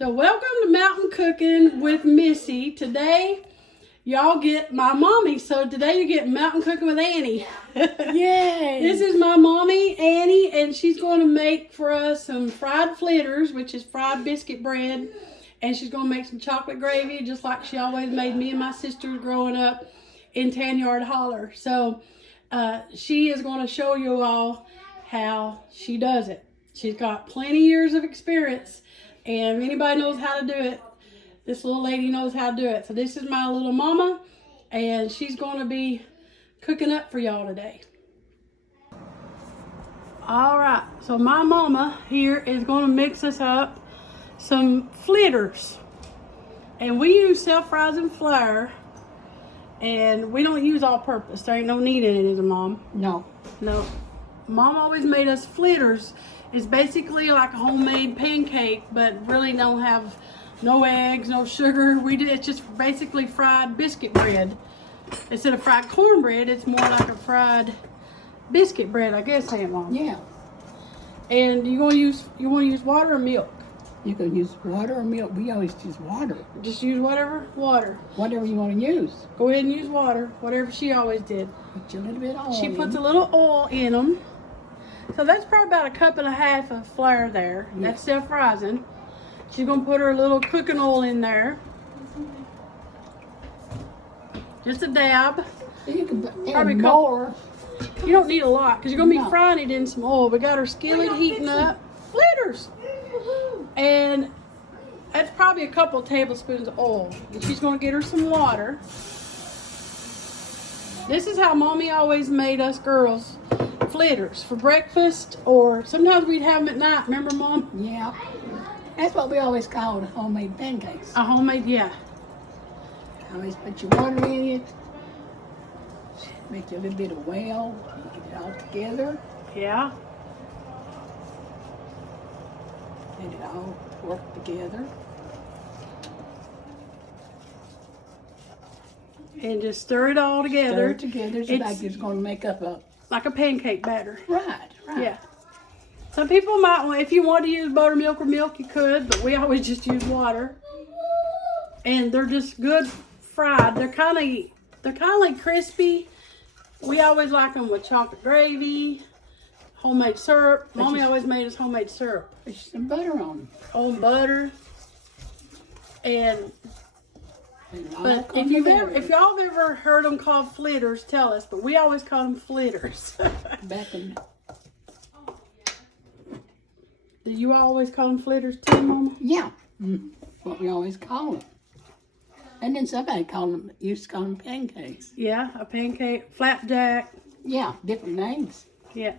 So welcome to Mountain Cooking with Missy. Today, y'all get my mommy. So today you get Mountain Cooking with Annie. Yay! This is my mommy, Annie, and she's going to make for us some fried flitters, which is fried biscuit bread. And she's going to make some chocolate gravy, just like she always made me and my sisters growing up in Tan Yard Holler. So she is going to show you all how she does it. She's got plenty of years of experience. And if anybody knows how to do it, this little lady knows how to do it. So this is my little mama, and she's going to be cooking up for y'all today. All right, so my mama here is going to mix us up some flitters. And we use self-rising flour, and we don't use all-purpose. There ain't no need in it, is it, Mom? No. No. Mom always made us flitters. It's basically like a homemade pancake, but really don't have no eggs, no sugar. It's just basically fried biscuit bread. Instead of fried cornbread, it's more like a fried biscuit bread, I guess, ain't it, Mom? Yeah. And you want to use water or milk? You can use water or milk. We always use water. Just use water. Whatever you want to use. Go ahead and use water, whatever she always did. Put a little bit of oil. She puts a little oil in them. So that's probably about a cup and a half of flour there. Yes. That's self-rising. She's going to put her little cooking oil in there. Just a dab. You can probably add more. You don't need a lot because you're going to be frying it in some oil. We got her skillet heating up. Flitters! And that's probably a couple tablespoons of oil. And she's going to get her some water. This is how Mommy always made us girls flitters for breakfast, or sometimes we'd have them at night. Remember, Mom? Yeah. That's what we always called homemade pancakes. A homemade, yeah. Always put your water in it. Make a little bit of well. Get it all together. Yeah. Let it all work together. And just stir it all together. Stir it together so like it's going to make up like a pancake batter. Right. Yeah. Some people might want, if you want to use buttermilk or milk, you could, but we always just use water. And they're just good fried. They're kind of like crispy. We always like them with chocolate gravy, homemade syrup. Mommy always made us homemade syrup. Put some butter on them. Oh, butter. But if y'all have ever heard them called flitters, tell us. But we always call them flitters. Do you always call them flitters too, Mama? Yeah. What we always call them. And then somebody used to call them pancakes. Yeah, a pancake, flapjack. Yeah, different names. Yeah.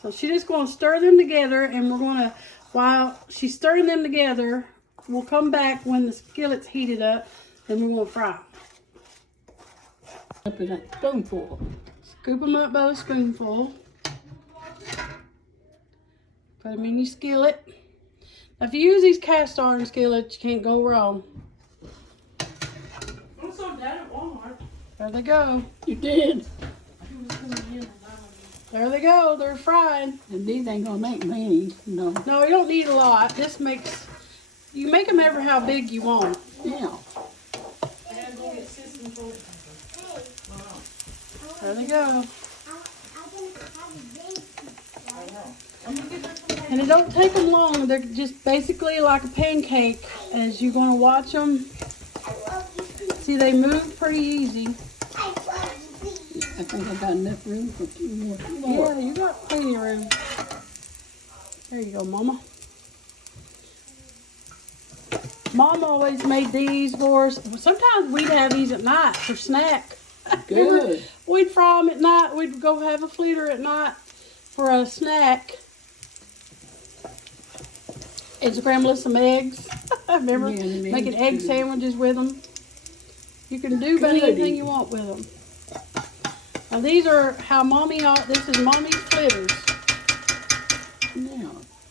So she's just going to stir them together, and we're going to, while she's stirring them together, we'll come back when the skillet's heated up, and we're going to fry them. Up in a spoonful. Scoop them up by the spoonful. Put them in your skillet. Now, if you use these cast iron skillets, you can't go wrong. I saw Dad at Walmart. There they go. You did. There they go. They're fried. And these ain't gonna make many. No. No, you don't need a lot. This makes, you make them ever how big you want. Yeah. There they go. And it don't take them long. They're just basically like a pancake as you're going to watch them. See, they move pretty easy. I think I got enough room for two more. Yeah, you got plenty of room. There you go, Mama. Mom always made these for us. Sometimes we'd have these at night for snack. Good. We'd fry them at night. We'd go have a flitter at night for a snack. And scramble some eggs. Remember? Yeah, making egg sandwiches with them. You can do about anything you want with them. Now these are how this is Mommy's flitters.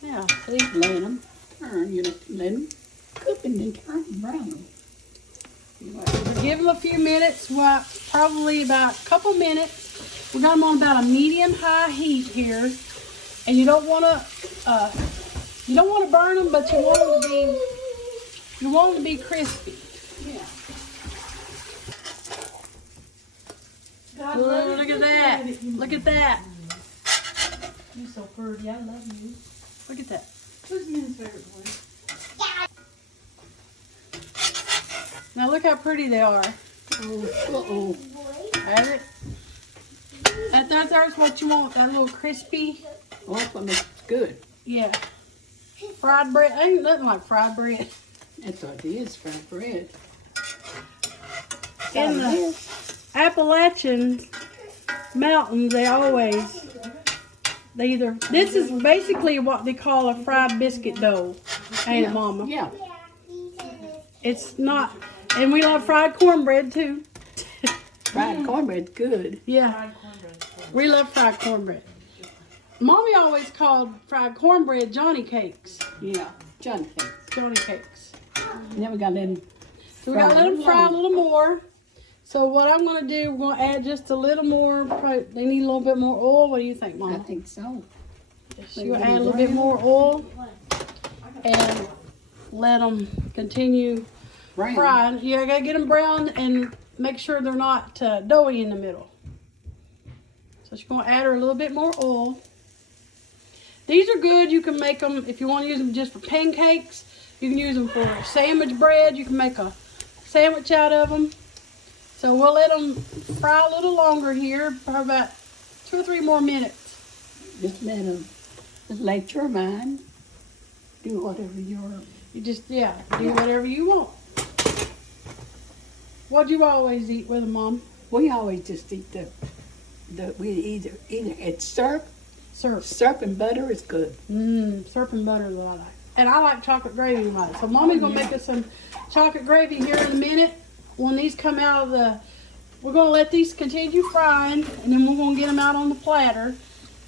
Yeah, see? Let them turn, let them cook and then turn them brown. Give them a few minutes, probably about a couple minutes. We got them on about a medium-high heat here. And you don't want to You don't want to burn them, but you want them to be crispy. Yeah. Ooh, look at that. Look at that. You're so pretty. I love you. Look at that. Who's Min's favorite one? Now look how pretty they are. Uh-oh. Have it. That's what you want. That little crispy. Oh, that's what makes it good. Yeah. Fried bread. Ain't nothing like fried bread. That's what it is, fried bread. In the Appalachian mountains, this is basically what they call a fried biscuit dough. Ain't it, Mama? Yeah. It's not, and we love fried cornbread too. Fried cornbread's good. Yeah, we love fried cornbread. Mommy always called fried cornbread Johnny cakes. Yeah. Johnny cakes. Johnny cakes. And then we got them. So we got to let them fry a little more. So what I'm going to do, we're going to add just a little more. They need a little bit more oil. What do you think, Mama? I think so. So you add a little bit more oil and let them continue Brown. frying. You got to get them brown and make sure they're not doughy in the middle. So she's going to add her a little bit more oil. These are good. You can make them, if you want to use them just for pancakes, you can use them for sandwich bread. You can make a sandwich out of them. So we'll let them fry a little longer here, for about 2 or 3 more minutes. Just let them. Just let your mind do whatever you're. You just, do whatever you want. What do you always eat with them, Mom? We always just eat we either it's syrup and butter is good. Syrup and butter is what I like. And I like chocolate gravy a lot. So Mommy's going to make us some chocolate gravy here in a minute. When these come out of we're going to let these continue frying, and then we're going to get them out on the platter.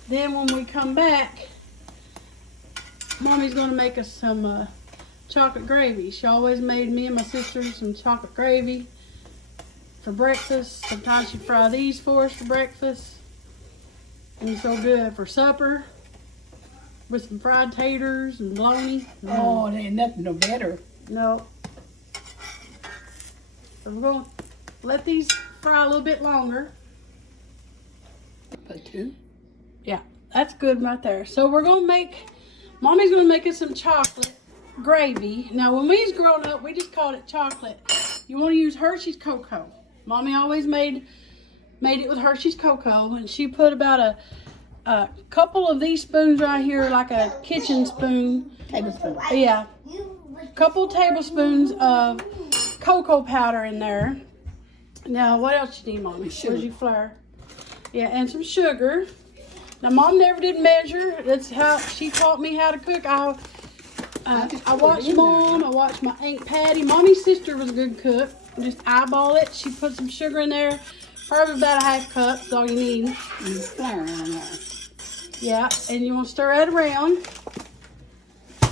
Then when we come back, Mommy's going to make us some chocolate gravy. She always made me and my sister some chocolate gravy for breakfast. Sometimes she'd fry these for us for breakfast. And it's so good for supper with some fried taters and bologna. Oh, there ain't nothing no better. No. So we're going to let these fry a little bit longer. But two. Yeah, that's good right there. So we're going to Mommy's going to make us some chocolate gravy. Now, when we was growing up, we just called it chocolate. You want to use Hershey's cocoa. Mommy always made it with Hershey's cocoa, and she put about a couple of these spoons right here, like a kitchen spoon. Tablespoon. Yeah. A couple tablespoons of cocoa powder in there. Now, what else you need, Mommy? Sugar. Where's your flour? Yeah, and some sugar. Now, Mom never did measure. That's how she taught me how to cook. I watched Mom. I watched my Aunt Patty. Mommy's sister was a good cook. Just eyeball it. She put some sugar in there. Probably about a half cup. That's all you need. And flour on there. Yeah, and you want to stir that around.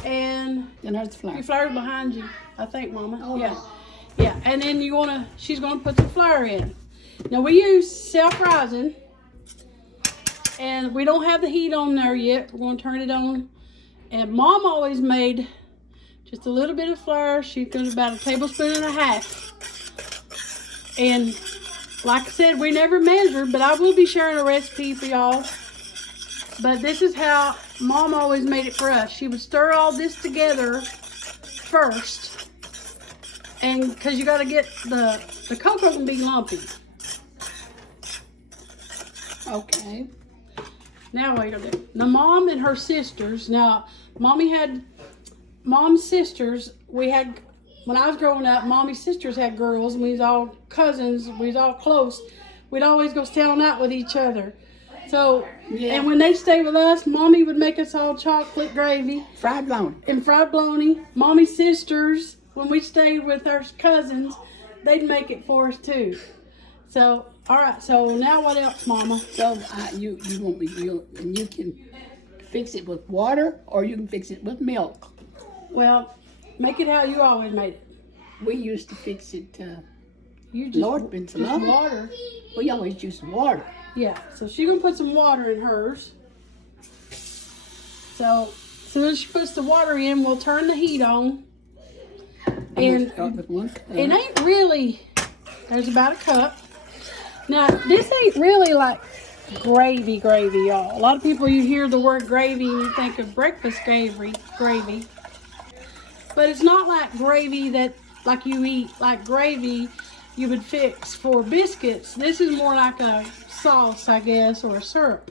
And Then there's flour. your flour's behind you, I think, Mama. Oh, yeah. Yeah, and then she's gonna put the flour in. Now we use self-rising, and we don't have the heat on there yet. We're gonna turn it on. And Mom always made just a little bit of flour. She put about a tablespoon and a half. And like I said, we never measured, but I will be sharing a recipe for y'all. But this is how Mom always made it for us. She would stir all this together first. And because you got to get the cocoa can be lumpy. Okay. Now what you gonna do? Now Mom and her sisters. Now Mom's sisters. We had when I was growing up. Mommy's sisters had girls, and we was all cousins. We was all close. We'd always go stay all night with each other. So and when they stayed with us, Mommy would make us all chocolate gravy. Fried bologna. And fried bologna. Mommy's sisters, when we stayed with our cousins, they'd make it for us too. So, all right. So now what else, Mama? So you want me and you can fix it with water or you can fix it with milk. Well, make it how you always made it. We used to fix it. You just Lord, been so long. water. We always used water. Yeah. So she's gonna put some water in hers. So soon as she puts the water in, we'll turn the heat on. And Start with 1 cup. it ain't really, there's about a cup. Now, this ain't really like gravy, y'all. A lot of people, you hear the word gravy and you think of breakfast gravy. But it's not like gravy that, like you eat, like gravy you would fix for biscuits. This is more like a sauce, I guess, or a syrup.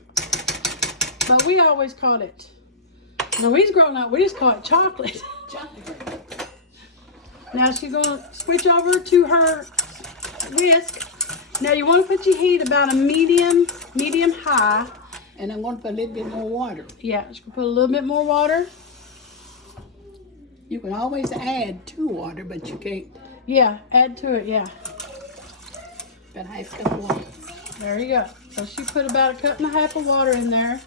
But we always called it, when we was growing up, we just called it chocolate. Now she's going to switch over to her whisk. Now you want to put your heat about a medium high. And I'm going to put a little bit more water. Yeah, just put a little bit more water. You can always add to water, but you can't. Yeah, add to it, yeah. About 1/2 cup of water. There you go. So she put about 1.5 cups of water in there.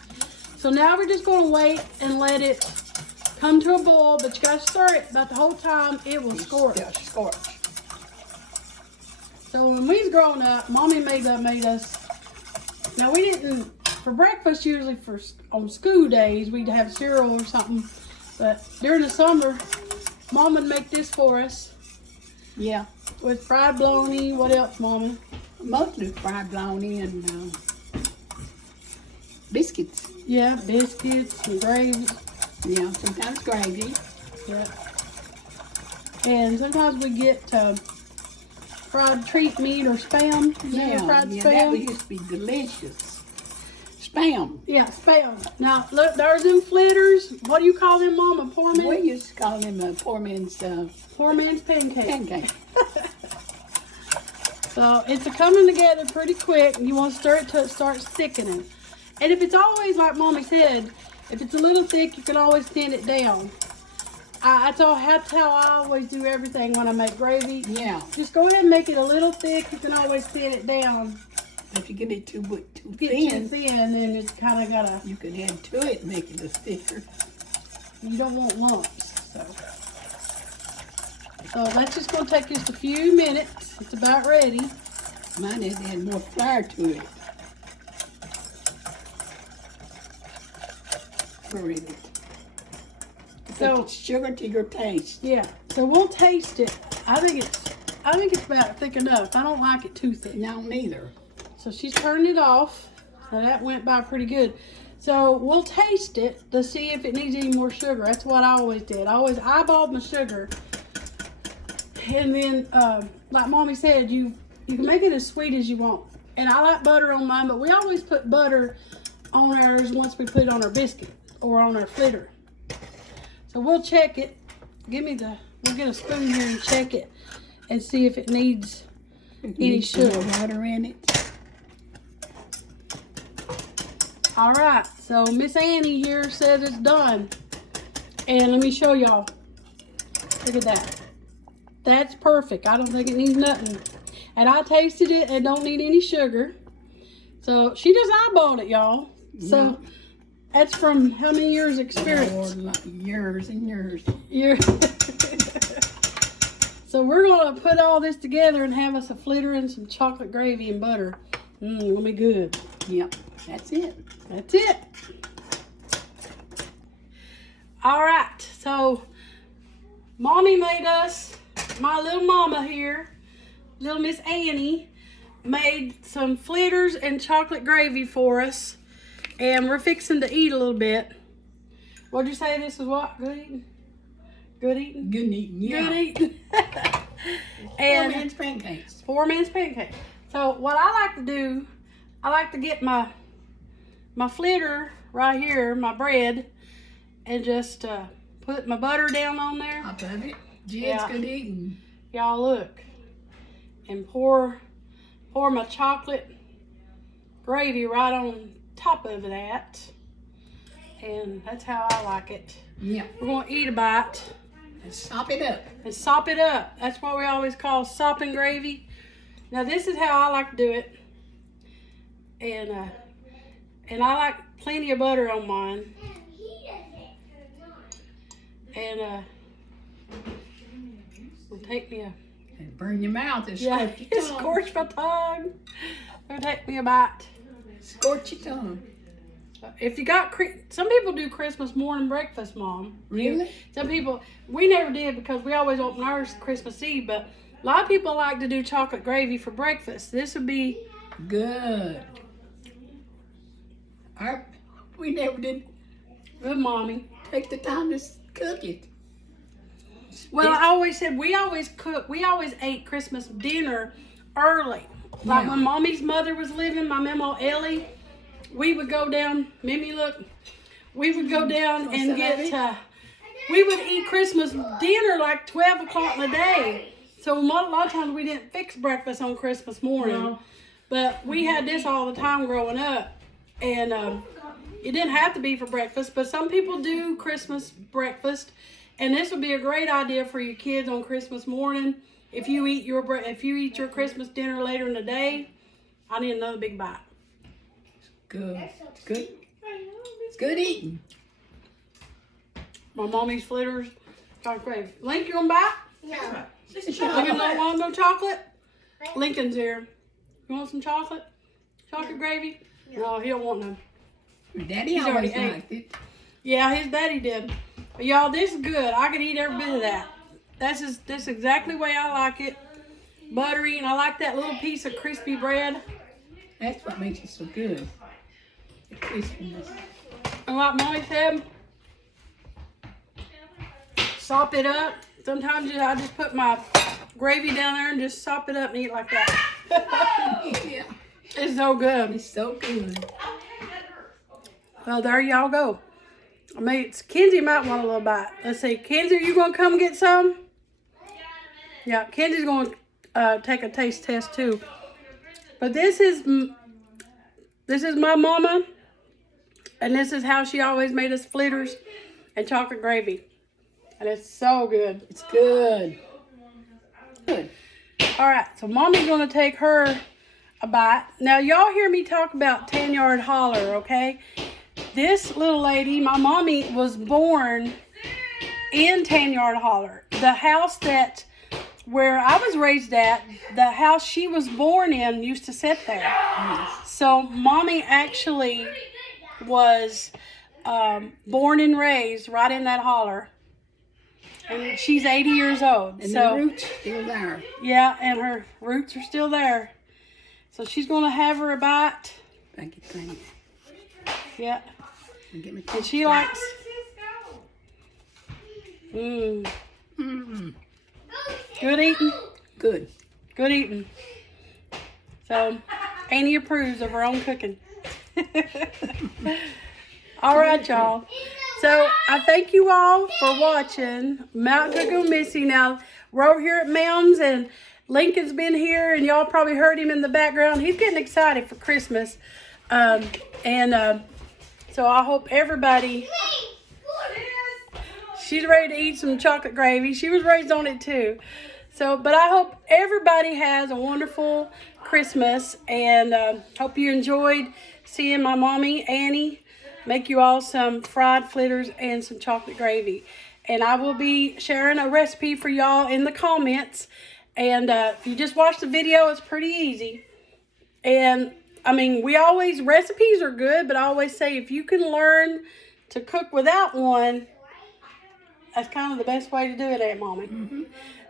So now we're just going to wait and let it come to a boil, but you got to stir it about the whole time. It will scorch. Yeah, scorch. So when we was growing up, Mommy made us. Now we didn't, for breakfast usually on school days, we'd have cereal or something. But during the summer, Mom would make this for us. Yeah. With fried bologna. What else, Mama? Mostly fried bologna and biscuits. Yeah, biscuits and gravy. Yeah, sometimes gravy. Yeah. And sometimes we get fried treat meat or spam. Fried that spam. used to be delicious. Spam. Yeah, spam. Now, look, there's them flitters. What do you call them, Mama? Poor We man? used to call them poor man's Poor man's pancake. pancake. So it's coming together pretty quick. You want to stir it till it starts thickening. And if it's always, like Mommy said, if it's a little thick, you can always thin it down. That's how I always do everything when I make gravy. Yeah. Just go ahead and make it a little thick. You can always thin it down. If you get it too Get thin, too thin, then it's kind of got you can add to it and make it a thicker. you don't want lumps. So that's just going to take just a few minutes. It's about ready. Mine had more flour to it. Ready. So Put sugar to your taste. yeah, so we'll taste it. I think it's about thick enough. I don't like it too thick. No, neither. So she's turned it off. Now that went by pretty good. So we'll taste it to see if it needs any more sugar. That's what I always did. I always eyeballed my sugar. And then, like Mommy said, you can make it as sweet as you want. And I like butter on mine, but we always put butter on ours once we put it on our biscuit or on our flitter. So we'll check it. We'll get a spoon here and check it and see if it needs any sugar. Water in it. All right, so Miss Annie here says it's done. And let me show y'all. Look at that. That's perfect. I don't think it needs nothing. And I tasted it and don't need any sugar. So she just eyeballed it, y'all. So that's from how many years experience? Years and years. So we're going to put all this together and have us a flitter and some chocolate gravy and butter. It'll be good. Yep, that's it. That's it. All right, so Mommy made us, my little mama here, little Miss Annie, made some flitters and chocolate gravy for us. And we're fixing to eat a little bit. What'd you say this is what? Good eating? Good eating? Good eating, yeah. Good eating. And poor man's pancakes. Poor man's pancake. So what I like to do, I like to get my flitter right here, my bread, and just put my butter down on there. Top of it. Yeah. Good eating. Y'all look. And pour my chocolate gravy right on top of that. And that's how I like it. Yeah. We're going to eat a bite. And sop it up. And sop it up. That's what we always call sopping gravy. Now this is how I like to do it. And I like plenty of butter on mine. And it'll take me a... And burn your mouth and Yeah, scorch your tongue. scorch my tongue. It'll take me a bite. Scorch your tongue. If you got, some people do Christmas morning breakfast, Mom. Really? Some people, we never did because we always open ours Christmas Eve, but a lot of people like to do chocolate gravy for breakfast. This would be Good. We never did good, Mommy. take the time to cook it. Well, I always said we always ate Christmas dinner early. Like Yeah. when Mommy's mother was living, my Mama Ellie, we would go down, Mimi, look, we would go down and we would eat Christmas dinner like 12 o'clock in the day. So a lot of times we didn't fix breakfast on Christmas morning. No. But we had this all the time growing up. And it didn't have to be for breakfast, but some people do Christmas breakfast. And this would be a great idea for your kids on Christmas morning. If you eat your Christmas dinner later in the day, I need another big bite. Good. It's good. It's good eating. My mommy's Flitters chocolate gravy. Link, you want back? Yeah. Lincoln don't want no chocolate? Lincoln's here. You want some chocolate? Chocolate gravy? No, he don't want none. Daddy He's always already liked it. Yeah, his daddy did. But y'all, this is good. I could eat every bit of that. That's exactly the way I like it. Buttery, and I like that little piece of crispy bread. That's what makes it so good. The crispiness. And like Mommy said, sop it up. Sometimes I just put my gravy down there and just sop it up and eat like that. Yeah. It's so good. It's so good. Well, there y'all go. I mean, Kenzie might want a little bite. Let's see. Kenzie, are you going to come get some? Yeah, Kenzie's going to take a taste test too. But this is my mama. And this is how she always made us Flitters and chocolate gravy. And it's so good. It's good. Good. All right, so Mommy's going to take her a bite. Now, y'all hear me talk about 10-yard holler, okay? This little lady, my mommy, was born in 10-yard holler. The house where I was raised at, the house she was born in used to sit there. So Mommy actually was born and raised right in that holler. And she's 80 years old. And so, the roots still there. yeah, and her roots are still there. So she's going to have her a bite. Thank you, thank you. Yeah. And get me And she likes... Good eating. Good. Good eating. So, Annie approves of her own cooking. All right, y'all. So, I thank you all for watching Mountain Cooking with Missy. Now, we're over here at Mounds, and Lincoln's been here, and y'all probably heard him in the background. He's getting excited for Christmas. So, I hope everybody... She's ready to eat some chocolate gravy. She was raised on it, too. So, but I hope everybody has a wonderful Christmas, and hope you enjoyed seeing my mommy, Annie, make you all some fried Flitters and some chocolate gravy. And I will be sharing a recipe for y'all in the comments. And if you just watch the video, it's pretty easy. And, I mean, recipes are good, but I always say if you can learn to cook without one, that's kind of the best way to do it, Aunt Mommy. Mm-hmm.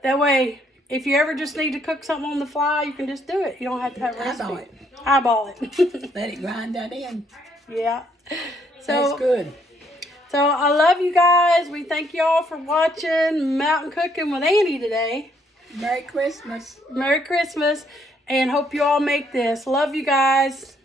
That way, if you ever just need to cook something on the fly, you can just do it. You don't have to have a recipe. Eyeball it. Let it grind that in. Yeah. That's good. So I love you guys. We thank y'all for watching Mountain Cooking with Annie today. Merry Christmas. Merry Christmas. And hope you all make this. Love you guys.